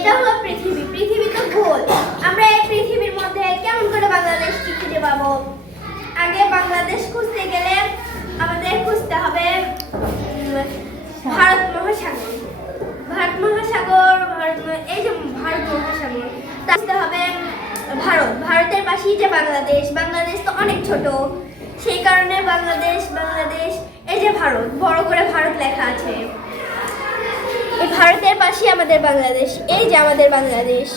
এটা হলো পৃথিবী। পৃথিবী তো গোল। আমরা এই পৃথিবীর মধ্যে কেমন করে বাংলাদেশকে খুঁজে পাবো? আগে বাংলাদেশ খুঁজতে গেলে আমাদের খুঁজতে হবে ভারত মহাসাগর। ভারত মহাসাগর, ভারত এই যে ভারত মহাসাগর তাতে হবে ভারত। ভারতের পাশেই যে বাংলাদেশ বাংলাদেশ তো অনেক ছোট। সেই কারণে বাংলাদেশ বাংলাদেশ, এই যে ভারত, বড় করে ভারত লেখা আছে। এই ভারতের পাশেই আমাদের বাংলাদেশ, এই যে আমাদের বাংলাদেশ।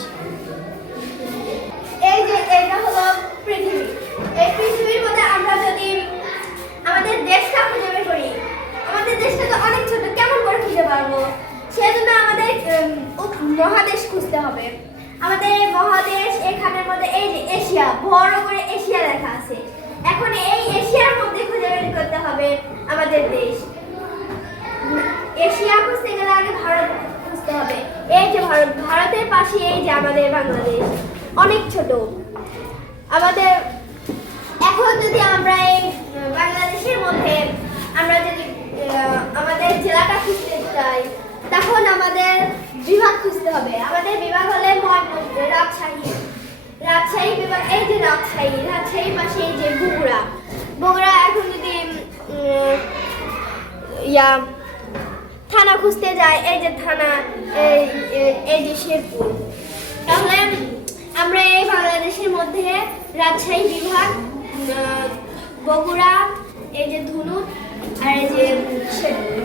এই যে এটা হলো পৃথিবী। এই পৃথিবীর মধ্যে আমরা যদি আমাদের দেশটা খুঁজে বের করি, আমাদের দেশটা তো অনেক ছোট, কেমন করে খুঁজে পারব? সেজন্য আমাদের মহাদেশ খুঁজতে হবে। আমাদের মহাদেশ এখানের মধ্যে, এই যে এশিয়া, বড় করে এশিয়া লেখা আছে। এখন এই এশিয়ার মধ্যে খুঁজে বের করতে হবে আমাদের দেশ এশিয়া খুঁজতে গেলে আগে ভারত খুঁজতে হবে এই যে ভারত ভারতের পাশে এই যে আমাদের বাংলাদেশ অনেক ছোট। আমাদের এখন যদি আমরা এই বাংলাদেশের মধ্যে আমরা যদি আমাদের জেলাটা খুঁজতে চাই তখন আমাদের বিভাগ খুঁজতে হবে। আমাদের বিভাগ হলে ময়মনসিংহ, রাজশাহী। রাজশাহী বিভাগ এই যে রাজশাহী রাজশাহীর পাশে এই যে বগুড়া। বগুড়া এখন যদি ইয়া থানা খুঁজতে যায়, এই যে থানা, এই যে শেরপুর। তাহলে আমরা এই বাংলাদেশের মধ্যে রাজশাহী বিভাগ বগুড়া, এই যে ধুনু, আর এই যে শেরপুর।